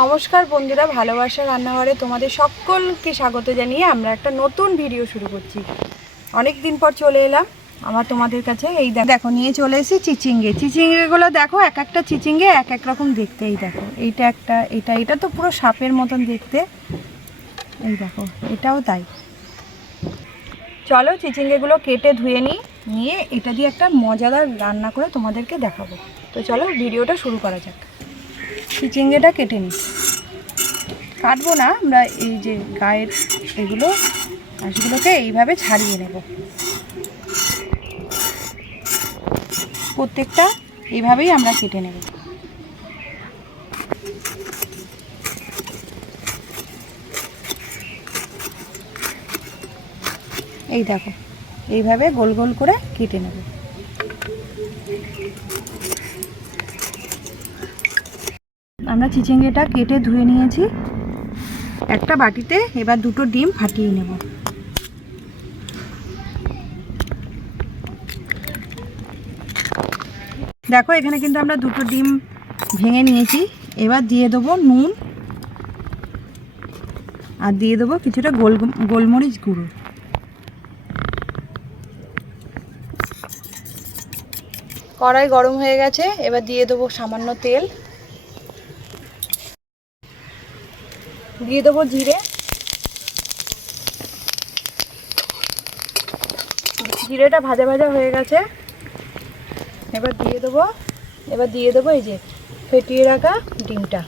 নমস্কার বন্ধুরা, ভালোবাসা রান্নাঘরে তোমাদের সকলকে স্বাগত জানিয়ে আমরা একটা নতুন ভিডিও শুরু করছি। অনেক দিন পর চলে এলাম আমার তোমাদের কাছে। এই দেখো নিয়ে চলে এসেছি চিচিঙ্গেগুলো। দেখো এক একটা চিচিঙ্গে এক এক রকম দেখতে। এই দেখো এইটা একটা, এটা তো পুরো সাপের মতন দেখতে। এই দেখো এটাও তাই। চলো চিচিঙ্গেগুলো কেটে ধুয়ে নিয়ে এটা দিয়ে একটা মজাদার রান্না করে তোমাদেরকে দেখাবো। তো চলো ভিডিওটা শুরু করা যাক। চিচিঙ্গেটা কেটে নিই, কাটবো না আমরা, এই যে গায়ের এগুলো আঁশগুলোকে এইভাবে ছাড়িয়ে নেব। প্রত্যেকটা এইভাবেই আমরা কেটে নেব। এই দেখো এইভাবে গোল গোল করে কেটে নেব। আমরা চিচিঙ্গেটা কেটে ধুয়ে নিয়েছি একটা বাটিতে। এবার দুটো ডিম ফাটিয়ে নেব। দেখো এখানে কিন্তু আমরা দুটো ডিম ভেঙে নিয়েছি। এবার দিয়ে দেবো নুন আর দিয়ে দেবো কিছুটা গোলমরিচ গুঁড়ো। কড়াই গরম হয়ে গেছে, এবার দিয়ে দেবো সামান্য তেল, দিয়ে দেবো জিরে। জিরেটা ভাজা ভাজা হয়ে গেছে। এবার দিয়ে দেবো এই যে ফেটিয়ে রাখা ডিমটা।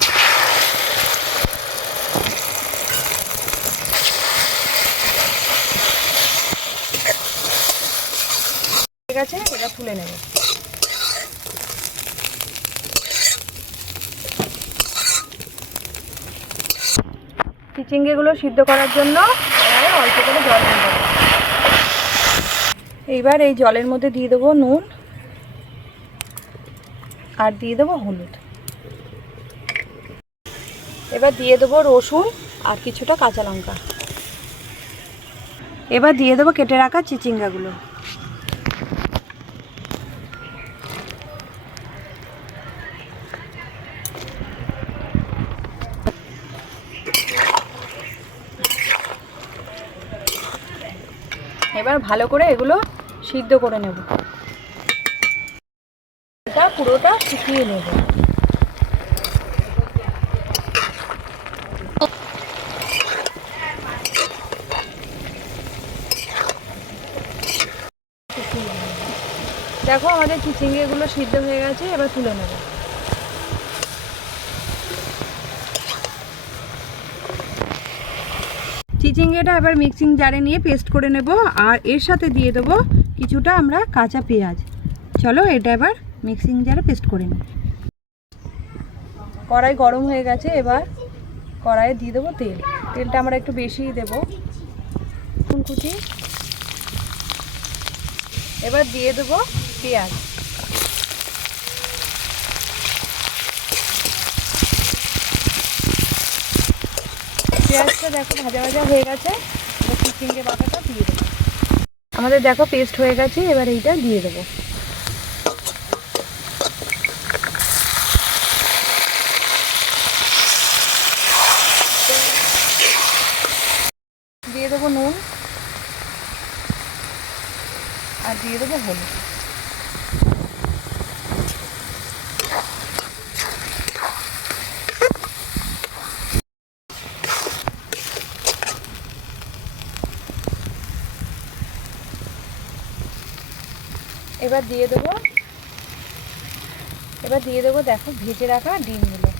ঠিক আছে, এবার তুলে নেব। চিচিঙ্গেগুলো সিদ্ধ করার জন্য অল্প করে জল দিয়ে দেবো। এইবার এই জলের মধ্যে দিয়ে দেবো নুন আর দিয়ে দেবো হলুদ। এবার দিয়ে দেবো রসুন আর কিছুটা কাঁচা লঙ্কা। এবার দিয়ে দেবো কেটে রাখা চিচিঙ্গাগুলো। এবার ভালো করে এগুলো সিদ্ধ করে নেব। এটা পুরোটা শুকিয়ে নেব। দেখো আমাদের চিচিঙ্গেগুলো সিদ্ধ হয়ে গেছে, এবার তুলে নেব। চিচিঙ্গেটা এবার মিক্সিং জারে নিয়ে পেস্ট করে নেব। আর এর সাথে দিয়ে দেবো কিছুটা আমরা কাঁচা পেঁয়াজ। চলো এটা এবার মিক্সিং জারে পেস্ট করে নিই। কড়াই গরম হয়ে গেছে, এবার কড়াইয়ে দিয়ে দেবো তেল। তেলটা আমরা একটু বেশিই দেবো। কুচি, এবার দিয়ে দেবো পেঁয়াজ। পেঁয়াজটা দেখো ভাজা ভাজা হয়ে গেছে। এবার চিচিঙ্গে বাটাটা দিয়ে দেবো। আমাদের দেখো পেস্ট হয়ে গেছে, এবার এইটা দিয়ে দেবো। দিয়ে দেবো নুন আর দিয়ে দেবো হলুদ। এবার দিয়ে দেবো দেখো ভেজে রাখা ডিমগুলো।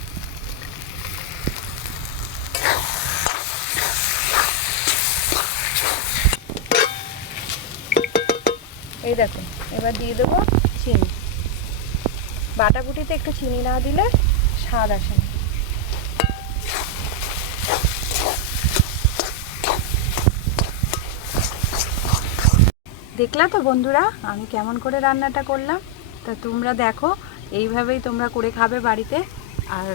এই দেখো এবার দিয়ে দেবো চিনি। বাটাকুটিতে একটু চিনি না দিলে স্বাদ আসে না। দেখলা তো বন্ধুরা আমি কেমন করে রান্নাটা করলাম। তা তোমরা দেখো এইভাবেই তোমরা করে খাবে বাড়িতে, আর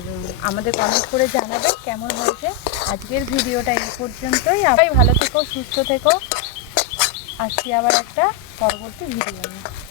আমাদের কমেন্ট করে জানাবে কেমন হয়েছে। আজকের ভিডিওটা এই পর্যন্তই। সবাই ভালো থেকো, সুস্থ থেকো। আসছি আবার একটা পরবর্তী ভিডিও নিয়ে।